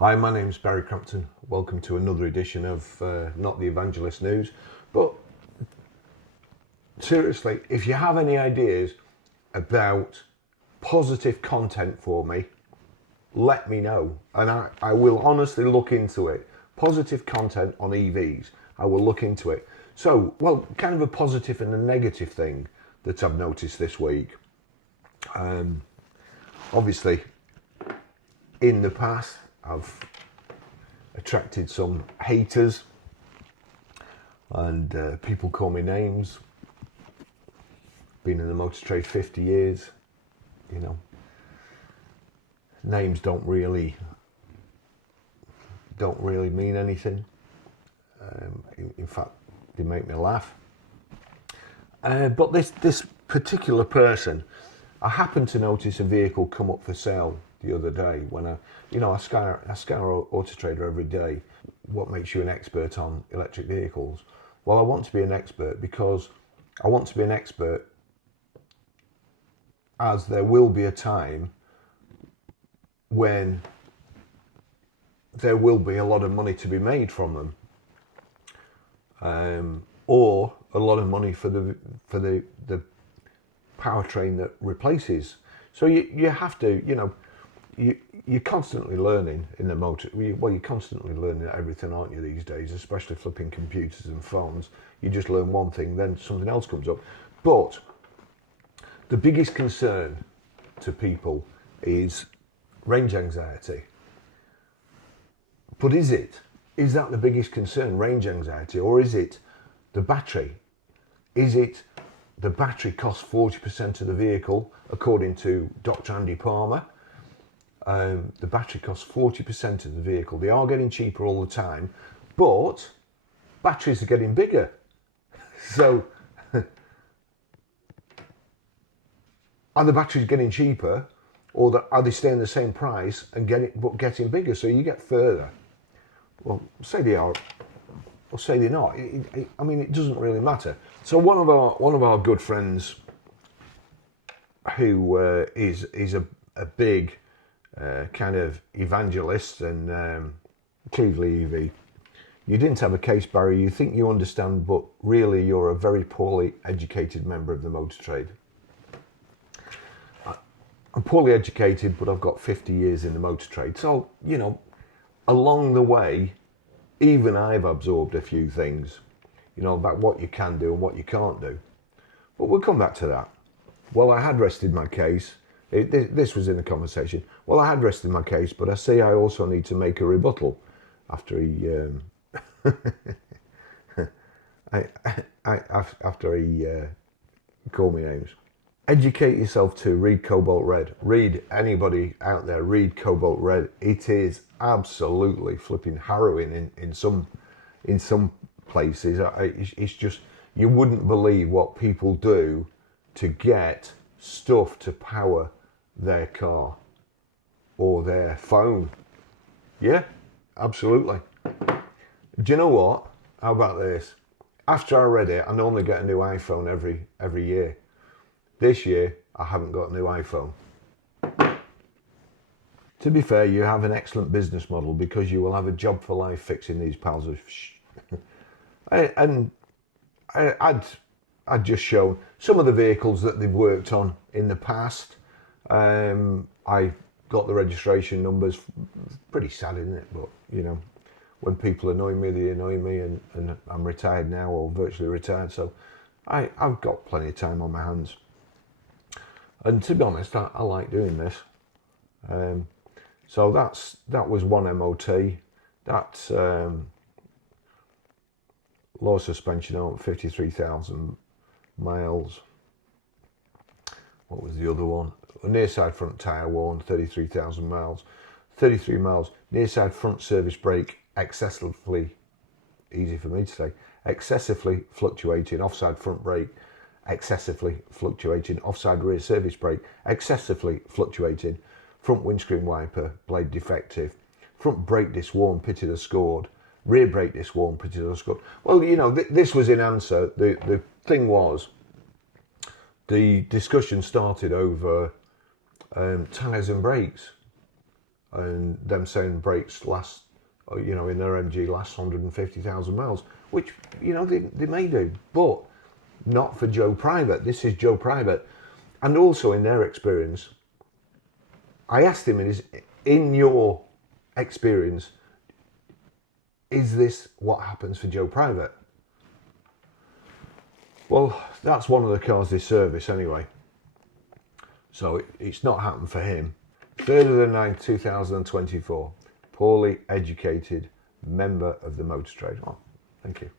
Hi, my name's Barry Crampton. Welcome to another edition of Not the Evangelist News. But seriously, if you have any ideas about positive content for me, let me know. And I will honestly look into it. Positive content on EVs, I will look into it. So, well, kind of a positive and a negative thing that I've noticed this week. Obviously, in the past, I've attracted some haters and people call me names. Been in the motor trade 50 years, you know. Names don't really mean anything. In fact, they make me laugh. But this particular person, I happened to notice a vehicle come up for sale the other day when I scour autotrader every day. What makes you an expert on electric vehicles? Well, I want to be an expert because I want to be an expert as there will be a time when there will be a lot of money to be made from them, or a lot of money for the powertrain that replaces. So you have to, you're constantly learning in the motor. Well, you're constantly learning everything, aren't you, these days? Especially flipping computers and phones. You just learn one thing, then something else comes up. But the biggest concern to people is range anxiety. But is it? Is that the biggest concern, range anxiety, or is it the battery? Is it the battery costs 40% of the vehicle, according to Dr. Andy Palmer? The battery costs 40% of the vehicle. They are getting cheaper all the time, but batteries are getting bigger. So, are the batteries getting cheaper, or are they staying the same price and getting bigger? So you get further. Well, say they are, or say they're not. I mean, it doesn't really matter. So one of our good friends, who is a big kind of evangelist and Cleveland EV. You didn't have a case, Barry. You think you understand, but really you're a very poorly educated member of the motor trade. I'm poorly educated, but I've got 50 years in the motor trade. So, along the way, even I've absorbed a few things, about what you can do and what you can't do. But we'll come back to that. Well, I had rested my case. This was in the conversation. Well, I had rested my case, but I say I also need to make a rebuttal after he after he called me names. Educate yourself too. Read Cobalt Red. Read, anybody out there, read Cobalt Red. It is absolutely flipping harrowing in some places. It's just, you wouldn't believe what people do to get stuff to power their car or their phone. Yeah, absolutely. Do you know what? How about this? After I read it, I normally get a new iPhone every year. This year, I haven't got a new iPhone. To be fair, you have an excellent business model because you will have a job for life fixing these piles of and I'd just shown some of the vehicles that they've worked on in the past. I got the registration numbers. Pretty sad, isn't it? But, when people annoy me, they annoy me, and I'm retired now, or virtually retired, so I've got plenty of time on my hands. And to be honest, I like doing this. So that was one MOT. That's low suspension on 53,000 miles. What was the other one? A near side front tyre worn, 33,000 miles. 33 miles. Near side front service brake excessively, easy for me to say, excessively fluctuating. Offside front brake excessively fluctuating. Offside rear service brake excessively fluctuating. Front windscreen wiper blade defective. Front brake disc worn, pitted or scored. Rear brake disc worn, pitted or scored. Well, this was in answer. The thing was, the discussion started over tyres and brakes. and them saying brakes last, you know, in their MG last 150,000 miles, which, you know, they may do, but not for Joe Private. This is Joe Private. And also in their experience, I asked him, in your experience, is this what happens for Joe Private? Well, that's one of the cars they service anyway. So it's not happened for him. 3rd of the 9th, 2024. Poorly educated member of the motor trade. Oh, thank you.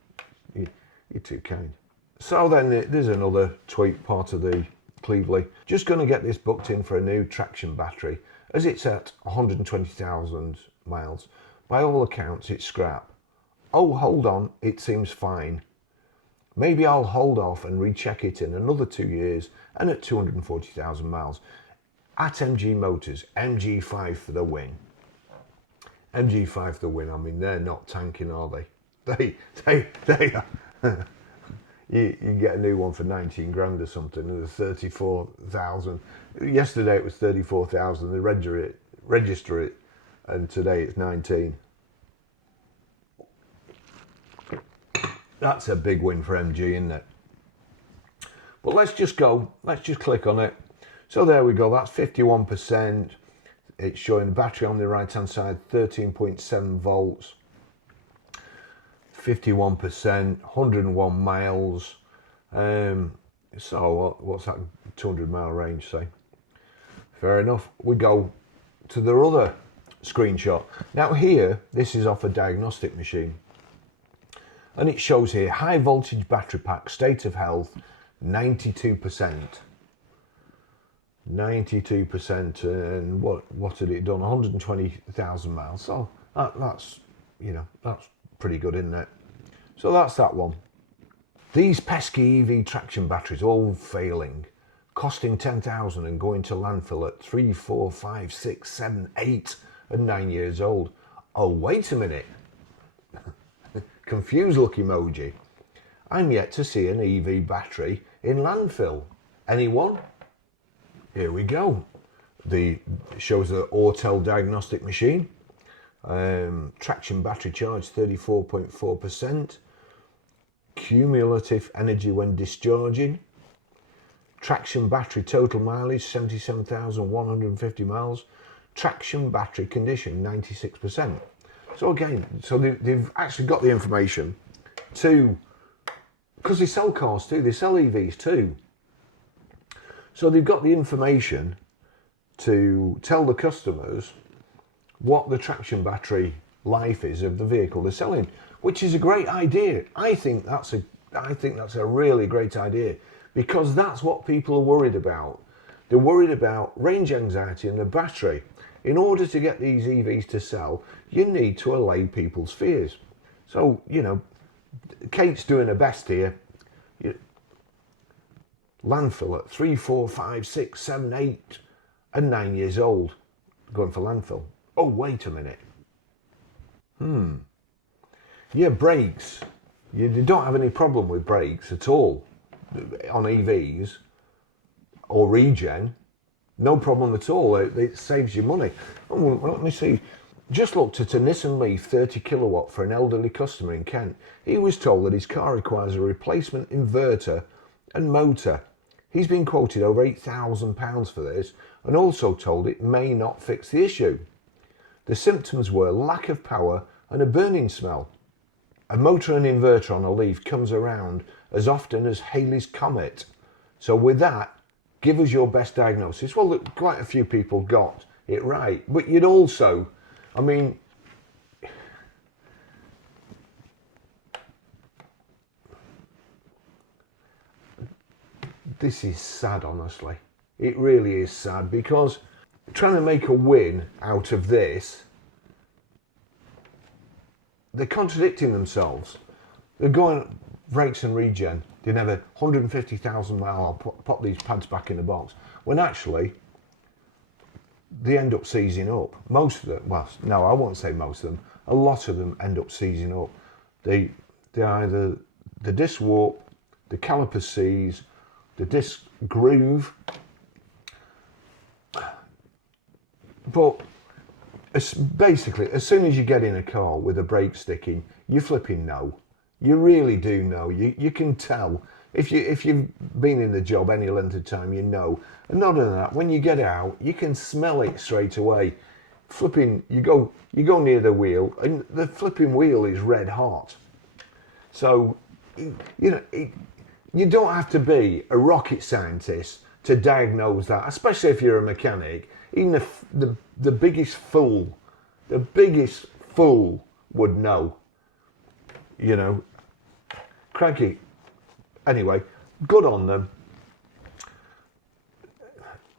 You're too kind. So then there's another tweet, part of the Cleveland. Just going to get this booked in for a new traction battery, as it's at 120,000 miles. By all accounts, it's scrap. Oh, hold on, it seems fine. Maybe I'll hold off and recheck it in another 2 years and at 240,000 miles. At MG Motors, MG5 for the win. MG5 for the win. I mean, they're not tanking, are they? They are. You get a new one for 19 grand or something, and there's 34,000. Yesterday it was 34,000. They register it, and today it's 19. That's a big win for MG, isn't it? But let's just click on it. So there we go, that's 51%. It's showing the battery on the right hand side, 13.7 volts. 51%, 101 miles. So what's that, 200 mile range, say? Fair enough. We go to the other screenshot. Now here, this is off a diagnostic machine. And it shows here, high voltage battery pack, state of health, 92%. 92%, and what had it done? 120,000 miles. So that's, you know, that's pretty good, isn't it? So that's that one. These pesky EV traction batteries all failing, costing 10,000 and going to landfill at 3, 4, 5, 6, 7, 8 and 9 years old. Oh, wait a minute. Confused look emoji. I'm yet to see an EV battery in landfill. Anyone? Here we go. Shows the Autel diagnostic machine. Traction battery charge 34.4%. Cumulative energy when discharging. Traction battery total mileage 77,150 miles. Traction battery condition 96%. So again, so they've actually got the information to, because they sell cars too, they sell EVs too. So they've got the information to tell the customers what the traction battery life is of the vehicle they're selling, which is a great idea. I think that's a really great idea, because that's what people are worried about. They're worried about range anxiety and the battery. In order to get these EVs to sell, you need to allay people's fears. So, you know, Kate's doing her best here. Landfill at 3, 4, 5, 6, 7, 8 and 9 years old. Going for landfill. Oh, wait a minute. Yeah, brakes. You don't have any problem with brakes at all on EVs or regen. No problem at all. It saves you money. Oh, let me see. Just looked at a Nissan Leaf 30 kilowatt for an elderly customer in Kent. He was told that his car requires a replacement inverter and motor. He's been quoted over £8,000 for this, and also told it may not fix the issue. The symptoms were lack of power and a burning smell. A motor and inverter on a Leaf comes around as often as Halley's Comet. So with that, give us your best diagnosis. Well, look, quite a few people got it right, but you'd also, I mean, this is sad, honestly. It really is sad, because trying to make a win out of this, they're contradicting themselves. They're going brakes and regen. They never 150,000 mile. I'll pop these pads back in the box. When actually, they end up seizing up. Most of them, well, no, I won't say most of them. A lot of them end up seizing up. They either the disc warp, the caliper seize, the disc groove. But Basically, as soon as you get in a car with a brake sticking, you flipping know. You really do know. You can tell. If you've been in the job any length of time, you know. And not only that, when you get out, you can smell it straight away. Flipping, you go near the wheel, and the flipping wheel is red hot. So, you don't have to be a rocket scientist to diagnose that, especially if you're a mechanic. Even if the biggest fool would know. Crikey. Anyway, good on them.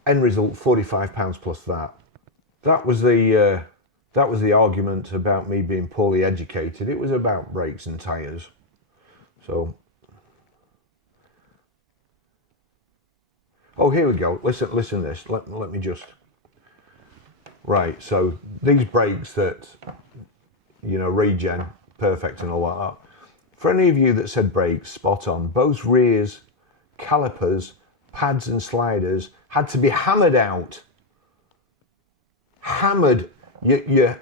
End result, £45 plus that. That was the argument about me being poorly educated. It was about brakes and tyres. So, oh, here we go. Listen to this. Let me just. Right. So these brakes that, regen, perfect and all that. For any of you that said brakes, spot on. Both rears, calipers, pads and sliders had to be hammered out. Hammered. You're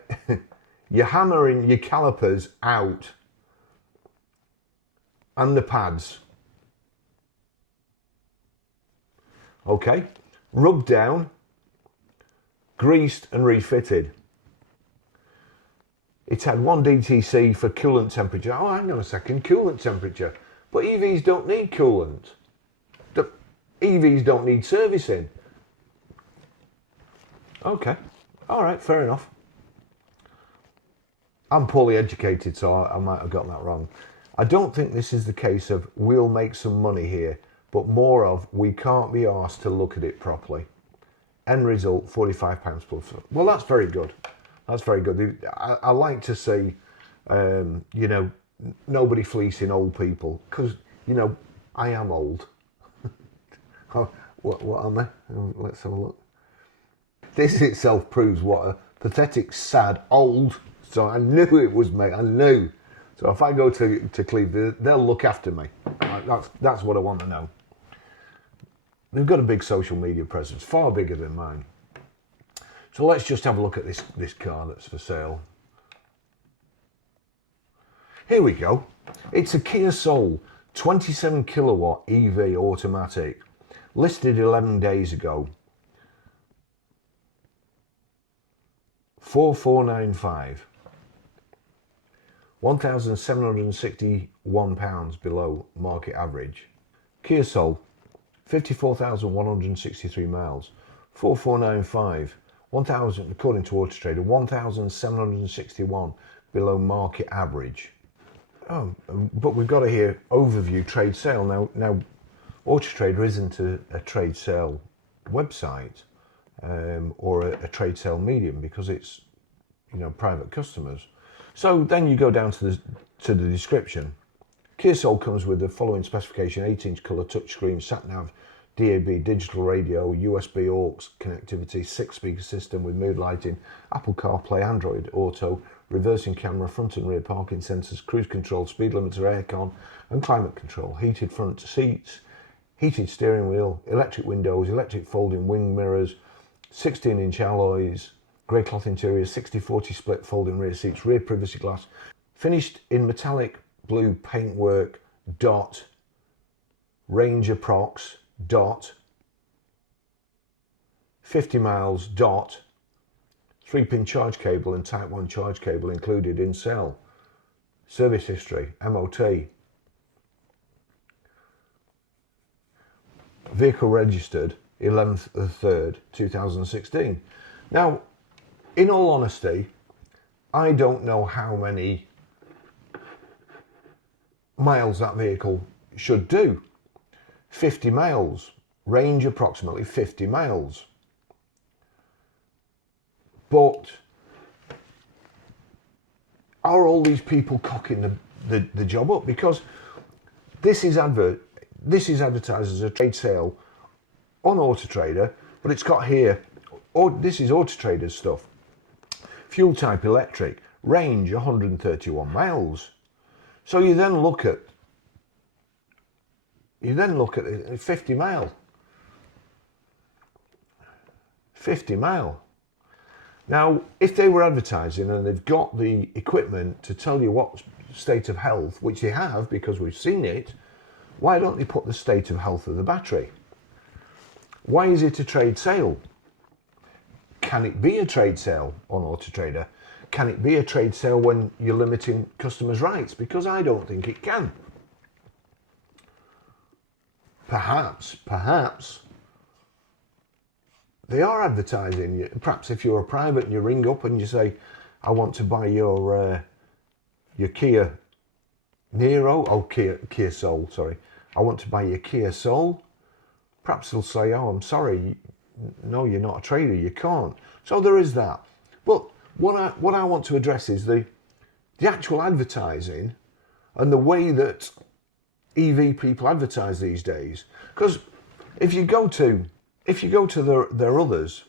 hammering your calipers out. And the pads. Okay. Rubbed down, greased and refitted. It had 1 DTC for coolant temperature. Oh, hang on a second, coolant temperature. But EVs don't need coolant. The EVs don't need servicing. Okay, all right, fair enough. I'm poorly educated, so I might have got that wrong. I don't think this is the case of we'll make some money here, but more of we can't be asked to look at it properly. End result, £45 plus. Well, that's very good. That's very good. I like to see, nobody fleecing old people, because, I am old. Oh, what am I? Let's have a look. This itself proves what a pathetic, sad, old. So I knew it was me. I knew. So if I go to Cleveland, they'll look after me. That's what I want to know. They've got a big social media presence, far bigger than mine. So let's just have a look at this car that's for sale. Here we go. It's a Kia Soul 27 kilowatt EV automatic, listed 11 days ago. 4495. £1,761 below market average. Kia Soul, 54,163 miles. 4495. 1,000, according to autotrader, 1,761 below market average. Oh, but we've got to hear overview trade sale. Now autotrader isn't a trade sale website or a trade sale medium, because it's private customers. So then you go down to the description. Kia Soul comes with the following specification: 8-inch colour touchscreen, sat-nav, DAB, digital radio, USB aux connectivity, 6-speaker system with mood lighting, Apple CarPlay, Android Auto, reversing camera, front and rear parking sensors, cruise control, speed limiter, aircon and climate control, heated front seats, heated steering wheel, electric windows, electric folding wing mirrors, 16-inch alloys, grey cloth interior, 60-40 split folding rear seats, rear privacy glass, finished in metallic blue paintwork, dot, range approx, dot, 50 miles, dot, 3-pin charge cable and Type 1 charge cable included in cell. Service history, MOT. Vehicle registered 11th of the 3rd, 2016. Now, in all honesty, I don't know how many miles that vehicle should do. 50 miles, range approximately 50 miles. But are all these people cocking the job up? Because this is advertised as a trade sale on autotrader, but it's got here, this is autotrader's stuff. Fuel type electric, range 131 miles. So you then look at 50 mile. 50 mile. Now, if they were advertising and they've got the equipment to tell you what state of health, which they have because we've seen it, why don't they put the state of health of the battery? Why is it a trade sale? Can it be a trade sale on AutoTrader? Can it be a trade sale when you're limiting customers' rights? Because I don't think it can. Perhaps they are advertising. Perhaps if you're a private and you ring up and you say, I want to buy your Kia Niro, oh, Kia Soul, sorry. I want to buy your Kia Soul. Perhaps they'll say, oh, I'm sorry, no, you're not a trader, you can't. So there is that. But what I want to address is the actual advertising and the way that EV people advertise these days. Because if you go to their others,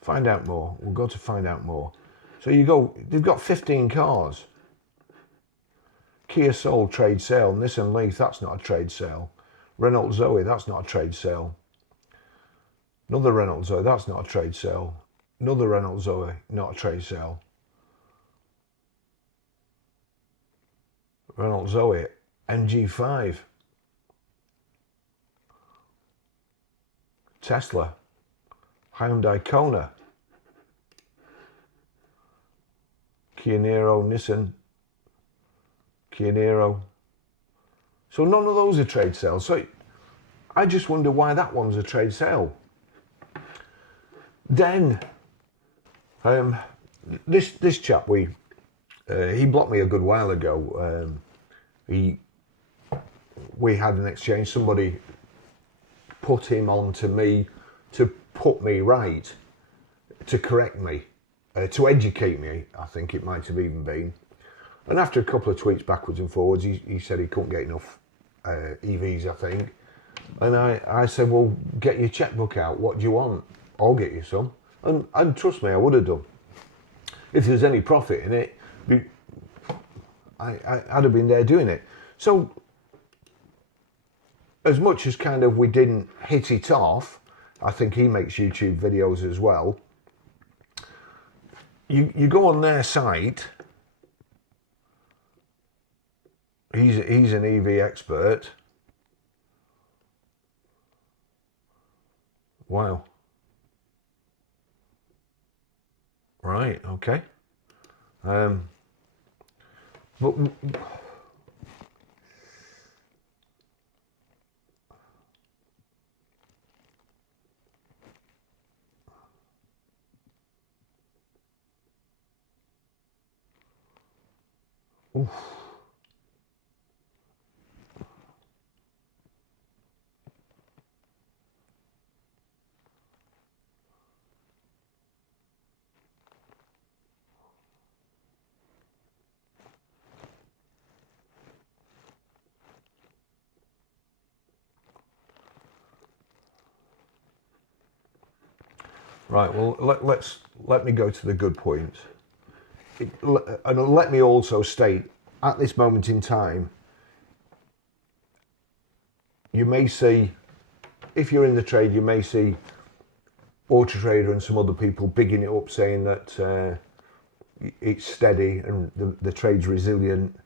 find out more. We'll go to find out more. So you go, they've got 15 cars. Kia Soul trade sale, Nissan Leaf, that's not a trade sale. Renault Zoe, that's not a trade sale. Another Renault Zoe, that's not a trade sale. Another Renault Zoe, not a trade sale. Renault Zoe, MG5. Tesla, Hyundai Kona, Kia Niro, Nissan, Kia Niro. So none of those are trade sales. So I just wonder why that one's a trade sale. Then this chap, he blocked me a good while ago. We had an exchange. Somebody put him on to me to put me right, to correct me, to educate me, I think it might have even been. And after a couple of tweets backwards and forwards, he said he couldn't get enough EVs, I think. And I said, well, get your checkbook out. What do you want? I'll get you some. And trust me, I would have done. If there's any profit in it, I'd have been there doing it. So, as much as kind of we didn't hit it off, I think he makes YouTube videos as well. You go on their site. He's an EV expert. Wow. Right, okay. But oof. Right, well, let me go to the good points. And let me also state, at this moment in time, you may see, if you're in the trade, you may see AutoTrader and some other people bigging it up, saying that it's steady and the trade's resilient.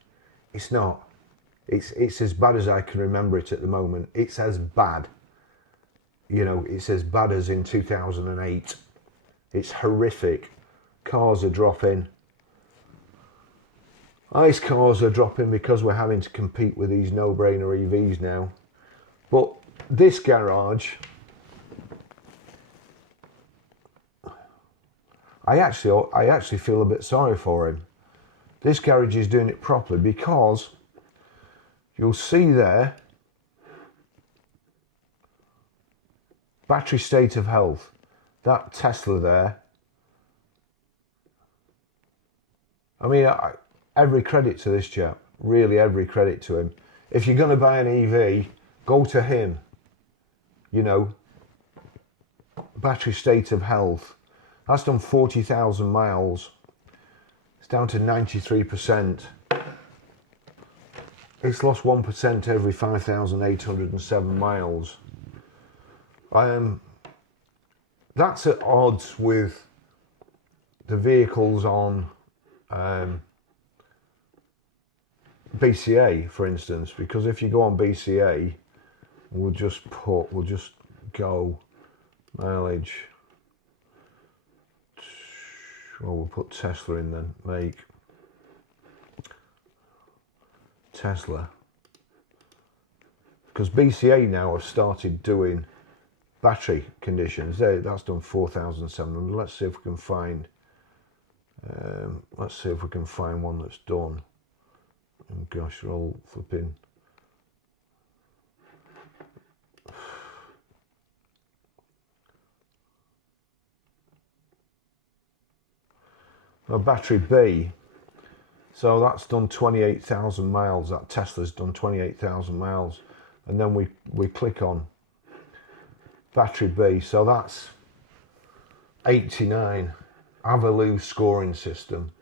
It's not. It's as bad as I can remember it at the moment. It's as bad. You know, it's as bad as in 2008. It's horrific. Cars are dropping. ICE cars are dropping because we're having to compete with these no-brainer EVs now. But this garage, I actually feel a bit sorry for him. This garage is doing it properly, because you'll see there, battery state of health, that Tesla there. I mean, every credit to this chap, really every credit to him. If you're going to buy an EV, go to him. You know, battery state of health. That's done 40,000 miles. It's down to 93%. It's lost 1% every 5,807 miles. that's at odds with the vehicles on BCA, for instance, because if you go on BCA, we'll just go mileage. Well, we'll put Tesla in then, make Tesla. Because BCA now have started doing battery conditions. That's done 4,700. Let's see if we can find. Let's see if we can find one that's done. Oh gosh, we're all flipping. Now battery B. So that's done 28,000 miles. That Tesla's done 28,000 miles, and then we click on battery B. So that's 89. Avalue scoring system.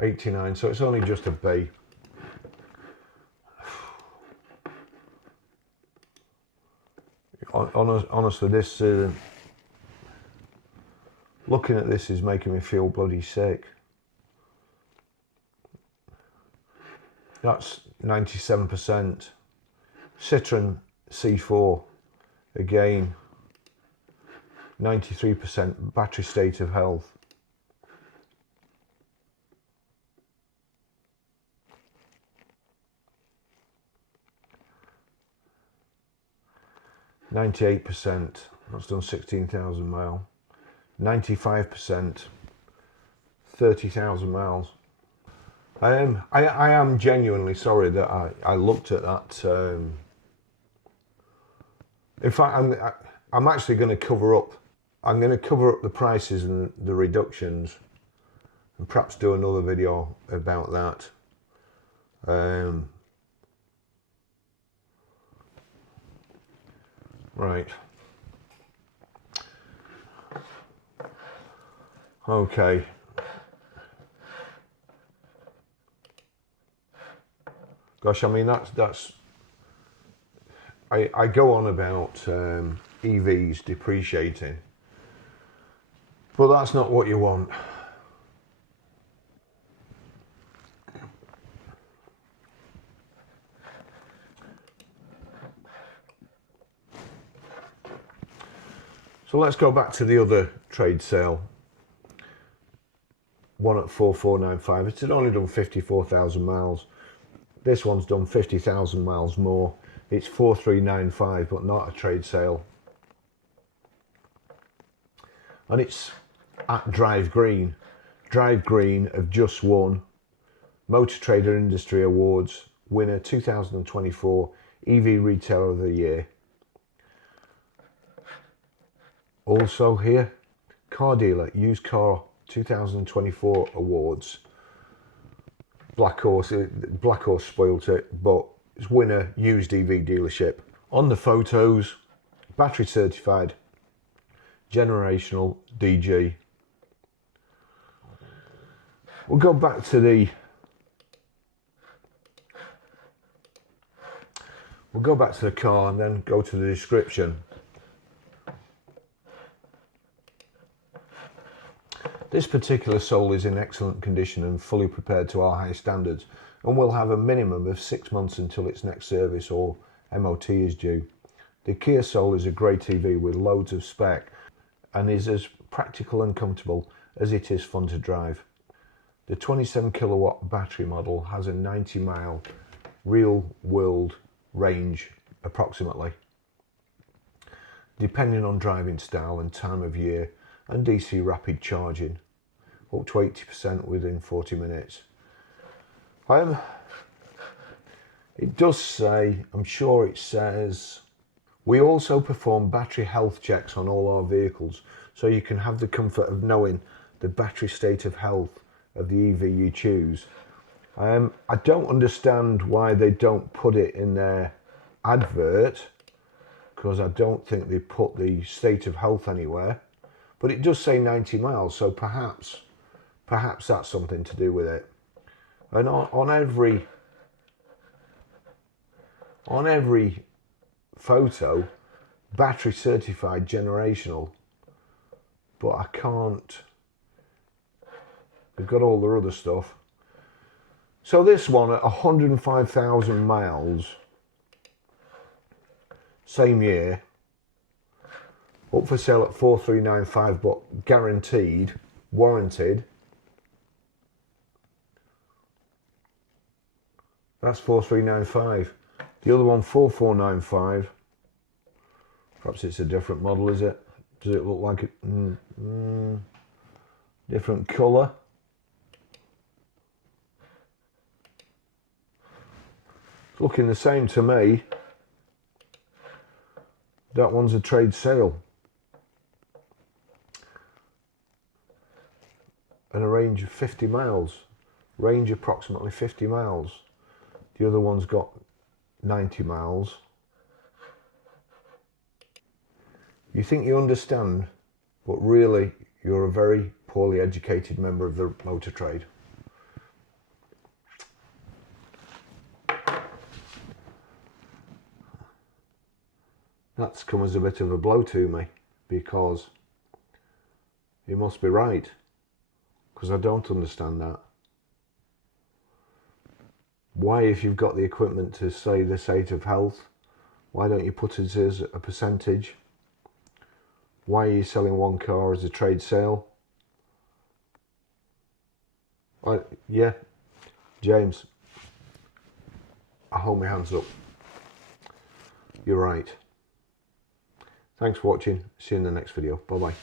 89. So it's only just a B. Honestly, this looking at this is making me feel bloody sick. That's 97%. Citroen C4, again, 93% battery state of health. %. That's done 16,000 miles. 95%, 30,000 miles. I am genuinely sorry that I looked at that. In fact, I'm actually going to cover up. I'm going to cover up the prices and the reductions, and perhaps do another video about that. Right. Okay. Gosh, I mean that's. I go on about EVs depreciating, but that's not what you want. So let's go back to the other trade sale. One at 4495. It's only done 54,000 miles. This one's done 50,000 miles more. It's 4395, but not a trade sale. And it's at Drive Green. Drive Green have just won Motor Trader Industry Awards winner 2024 EV Retailer of the Year. Also here, Car Dealer Used Car 2024 Awards. Black Horse spoilt it, but it's winner used EV dealership. On the photos, battery certified, generational DG. We'll go back to the car and then go to the description. This particular sole is in excellent condition and fully prepared to our high standards, and will have a minimum of 6 months until its next service or MOT is due. The Kia Soul is a great EV with loads of spec and is as practical and comfortable as it is fun to drive. The 27 kilowatt battery model has a 90 mile real world range approximately, depending on driving style and time of year, and DC rapid charging, up to 80% within 40 minutes. It does say, I'm sure it says, we also perform battery health checks on all our vehicles, so you can have the comfort of knowing the battery state of health of the EV you choose. I don't understand why they don't put it in their advert, because I don't think they put the state of health anywhere. But it does say 90 miles, so perhaps that's something to do with it. And on every photo, battery certified generational. but I can't. We've got all the other stuff. So this one at 105,000 miles, same year, up for sale at 4,395, but guaranteed, warranted. That's 4,395. The other one 4,495. Perhaps it's a different model, is it? Does it look like it? Different colour. It's looking the same to me. That one's a trade sale. And a range of 50 miles. Range approximately 50 miles. The other one's got 90 miles. You think you understand, but really you're a very poorly educated member of the motor trade. That's come as a bit of a blow to me, because you must be right, because I don't understand that. Why, if you've got the equipment to say the state of health, why don't you put it as a percentage? Why are you selling one car as a trade sale? Yeah, James, I hold my hands up. You're right. Thanks for watching. See you in the next video. Bye bye.